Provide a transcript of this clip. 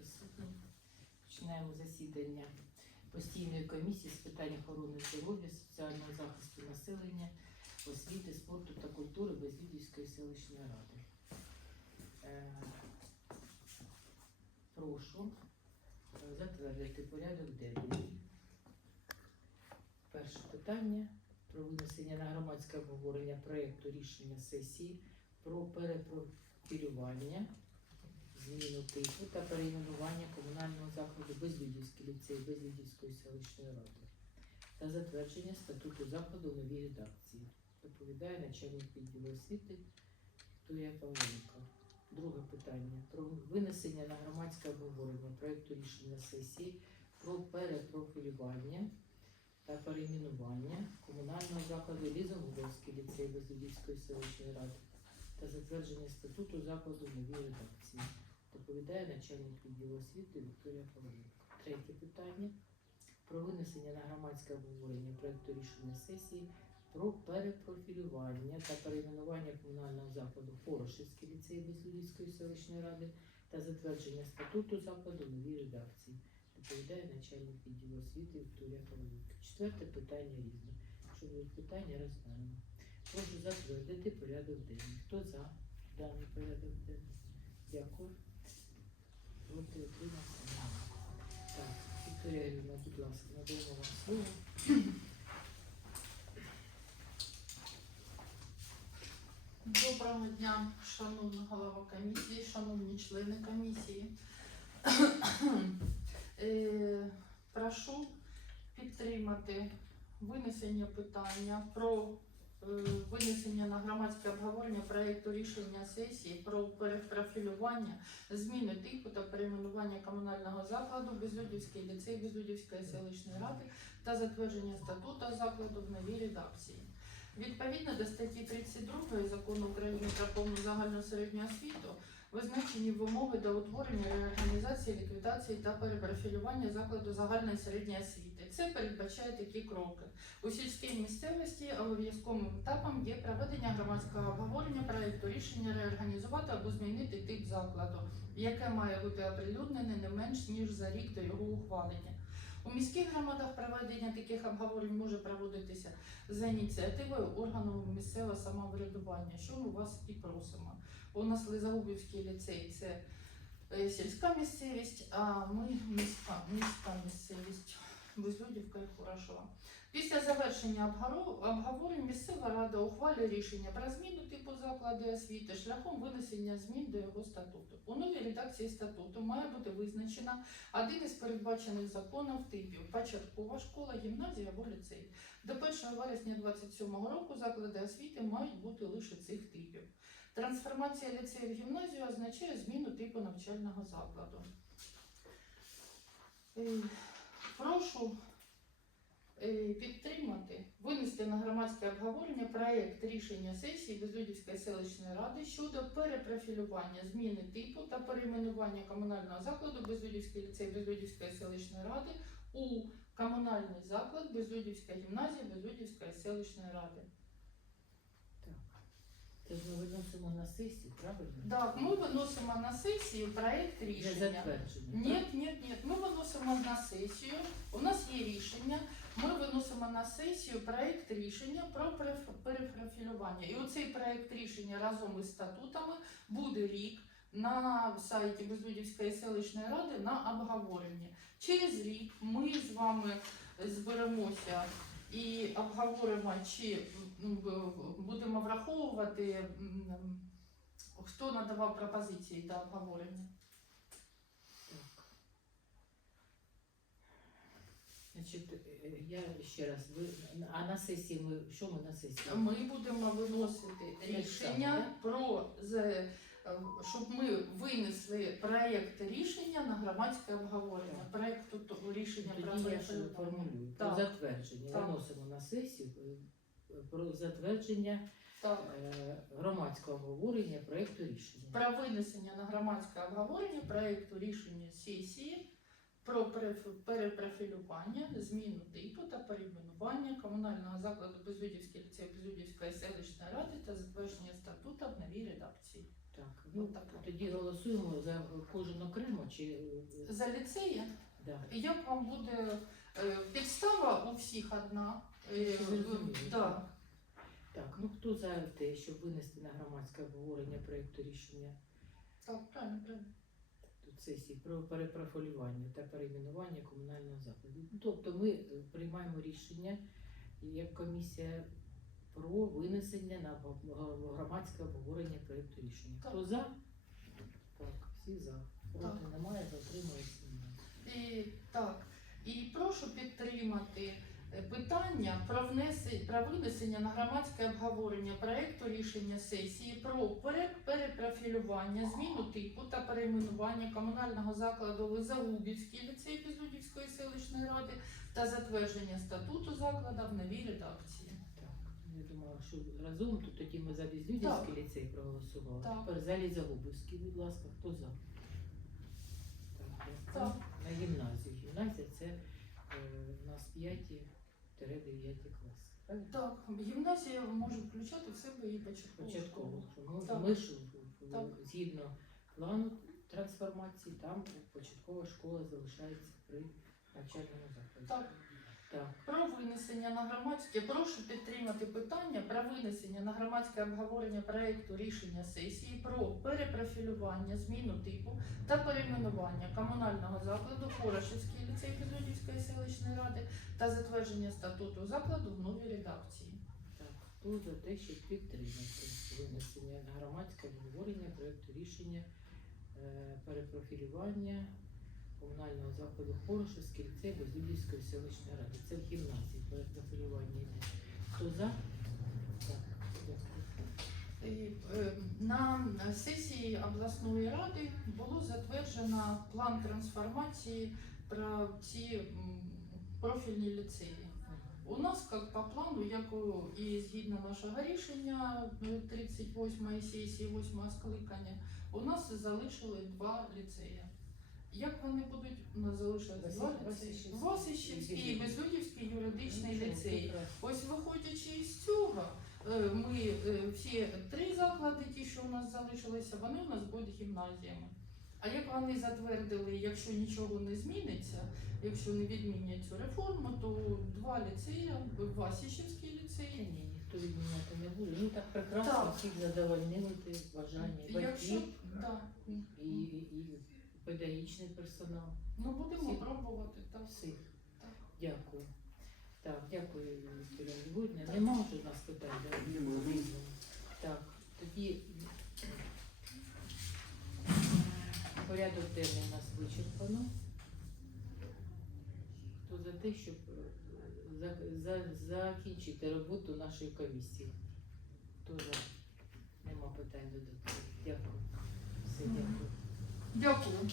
присутні. Починаємо засідання постійної комісії з питань охорони здоров'я, соціального захисту населення, освіти, спорту та культури Безвідівської селищної ради. Е, Прошу е, затвердити порядок денний. Перше питання про винесення на громадське обговорення проєкту рішення сесії про перепрофілювання, зміну типу та перейменування комунального закладу Безвідівський ліцей Безвідівської селищної ради та затвердження статуту закладу новій редакції. Доповідає начальник відділу освіти Вікторія Павленко. Друге питання про винесення на громадське обговорення проєкту рішення сесії про перепрофілювання та перейменування комунального закладу Лізоголовський ліцей Безвідівської селищної ради та затвердження статуту закладу новій редакції. Доповідає начальник відділу освіти Вікторія Павленко. Третє питання про винесення на громадське обговорення проекту рішення сесії про перепрофілювання та перейменування комунального закладу Хорошівський ліцей Безлюдівської селищної ради та затвердження статуту закладу новій редакції. Доповідає начальник відділу освіти Вікторія Павленко. Четверте питання різне. Якщо будуть питання, розглянемо. Прошу затвердити порядок денний. Хто за даний порядок денний? Дякую. Доброго дня, шановна голова комісії, шановні члени комісії. Е, Прошу підтримати винесення питання про винесення на громадське обговорення проєкту рішення сесії про перепрофілювання, зміни типу та перейменування комунального закладу Безлюдівський ліцей Безлюдівської селищної ради та затвердження статуту закладу в новій редакції. Відповідно до статті 32 закону України про повну загальну середню освіту визначені вимоги до утворення, реорганізації, ліквідації та перепрофілювання закладу загальної середньої освіти. Це передбачає такі кроки. У сільській місцевості обов'язковим етапом є проведення громадського обговорення проєкту рішення реорганізувати або змінити тип закладу, яке має бути оприлюднене не менш ніж за рік до його ухвалення. У міських громадах проведення таких обговорень може проводитися за ініціативою органу місцевого самоврядування, що ми вас і просимо. У нас Лизагубівський ліцей це е, сільська місцевість, а ми міська, міська місцевість Безлюдівка і Хорошова. Після завершення обговорень місцева рада ухвалює рішення про зміну типу закладу освіти шляхом винесення змін до його статуту. У новій редакції статуту має бути визначена один із передбачених законом типів початкова школа, гімназія або ліцей. До 1 вересня 2027 року заклади освіти мають бути лише цих типів. Трансформація ліцею в гімназію означає зміну типу навчального закладу. Прошу е, підтримати, винести на громадське обговорення проєкт рішення сесії Безлюдівської селищної ради щодо перепрофілювання зміни типу та перейменування комунального закладу Безлюдівський ліцей Безлюдівської селищної ради у комунальний заклад Безлюдівська гімназія Безлюдівської селищної ради. Так. Це ж ми виносимо на сесію, правильно? Так, ми виносимо на сесію проєкт Для рішення. затвердження. Ні, ні, ні. Ми виносимо на сесію. У нас є рішення. Ми виносимо на сесію проєкт рішення про переф- перепрофілювання. І оцей проєкт рішення разом із статутами буде рік на сайті Безлюдівської селищної ради на обговоренні. Через рік ми з вами зберемося і обговоримо, чи будемо враховувати, хто надавав пропозиції до обговорення. Значить, е, я ще раз, ви, а на сесії ми, що ми на сесії? Ми будемо виносити рішення про з- щоб ми винесли проєкт рішення на громадське обговорення. Проєкту то- рішення про Тоді я ще формулюю. Про Так. затвердження. Так. Виносимо на сесію е, про затвердження Так. е, громадського обговорення проєкту рішення. Про винесення на громадське обговорення проєкту рішення сесії про переф- перепрофілювання, зміну типу та перейменування комунального закладу Безлюдівський ліцей Безлюдівської селищної ради та затвердження статуту в новій редакції. Так, ну Отак. тоді голосуємо за кожен окремо чи е, За ліцеї, да. як вам буде е, підстава у всіх одна? Е, да. Так, ну хто за те, щоб винести на громадське обговорення проєкту рішення Так, правильно, правильно. тут сесії про перепрофілювання та перейменування комунального закладу? Ну, Тобто ми е, приймаємо рішення як комісія про винесення на громадське обговорення проєкту рішення. Хто за? Так, всі за. Проти Так. немає, затримується. І, так, і прошу підтримати е, питання про, внесення, про винесення на громадське обговорення проекту рішення сесії про пере- перепрофілювання, зміну типу та перейменування комунального закладу Лизагубівський ліцей Безлюдівської селищної ради та затвердження статуту закладу в новій редакції. Я думала, що разом тут тоді ми за Безлюдівський ліцей проголосували. Так. Тепер за Лізагубовський, будь ласка, хто за? Так. Так. На гімназію. Гімназія це е, у нас 5-9 класи. Правильно? Так, гімназія може включати в себе і початкову Початково. школу. Ну, Так. Ми ж в- Так. згідно плану трансформації, там початкова школа залишається при навчальному закладі. Так. Так. Про винесення на громадське. Прошу підтримати питання про винесення на громадське обговорення проекту рішення сесії про перепрофілювання, зміну типу та перейменування комунального закладу Хорошівський ліцей Підводівської селищної ради та затвердження статуту закладу в новій редакції. Так, хто за те, щоб підтримати винесення на громадське обговорення проєкту рішення е, перепрофілювання комунального закладу Хорошевський ліцей Безлюдівської селищної ради. Це в гімназії перепрофілювання йде. Хто за? Так, дякую. І, е, На сесії обласної ради було затверджено план трансформації про ці профільні ліцеї. У нас, як по плану, як і згідно нашого рішення е, 38 сесії 8 скликання, у нас залишили два ліцеї. Як вони будуть у нас залишилось два Василь- ліцеї? Васильівський. Васильівський і Безлюдівський юридичний ліцей. Ось виходячи із цього, е, ми е, всі три заклади, ті, що у нас залишилися, вони у нас будуть гімназіями. А як вони затвердили, якщо нічого не зміниться, якщо не відмінять цю реформу, то два ліцеї, Васічівський Ні, ліцей. ні, ніхто відміняти не буде. Ну так прекрасно Так. всіх задовольнити бажання Якщо батьків, да, і, і педагогічний персонал. ну будемо Всі. пробувати так. Всіх. Так. Дякую. Так, дякую, Вікторія Львовна. Нема вже у нас питань, да? Нема. Так, тоді порядок денний у нас вичерпано. Хто за те, щоб е, за- за- закінчити роботу нашої комісії? Хто за? Нема питань додаткових. Дякую. Все, Мгм. Дякую. Дякую.